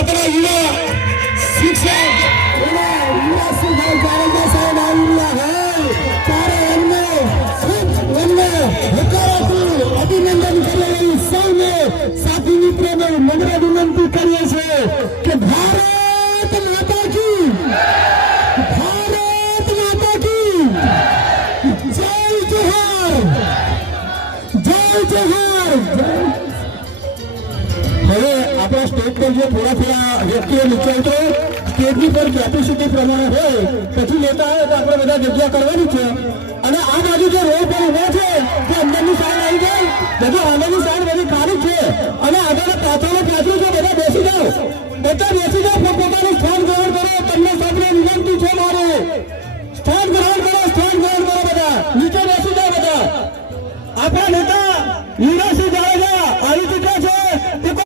આપણા યુવા શિક્ષક યુવાસિંહભાઈ જાડેજા સાહેબ આવી રહ્યા હોય ત્યારે એમને હકારાત્મક અભિનંદન કરી સૌને સાથી મિત્રોને નમ્ર વિનંતી કરીએ છીએ કે ભારત માતા કી જય જોહાર જય જોહાર। હવે આપણા સ્ટેજ પર જે થોડા વ્યક્તિઓ નીચે તો સ્ટેજની પર કેપેસિટી પ્રમાણે હોય પછી લેતા હોય તો આપણે બધા જગ્યા કરવાની છે અને આ બાજુ જે રોડ પર ઉભા છે તે અંદરની સાઈડ આવી જાય બધું આગળની સાઈડ બધી ખાલી છે અને આગળ પાછળ છે બધા બેસી જાઓ પોતાનું સ્થાન ગ્રહણ કરો તમને સૌને વિનંતી છે મારે સ્થાન ગ્રહણ કરો બધા નીચે બેસી જાઓ બધા આપણા નેતા યુવરાજ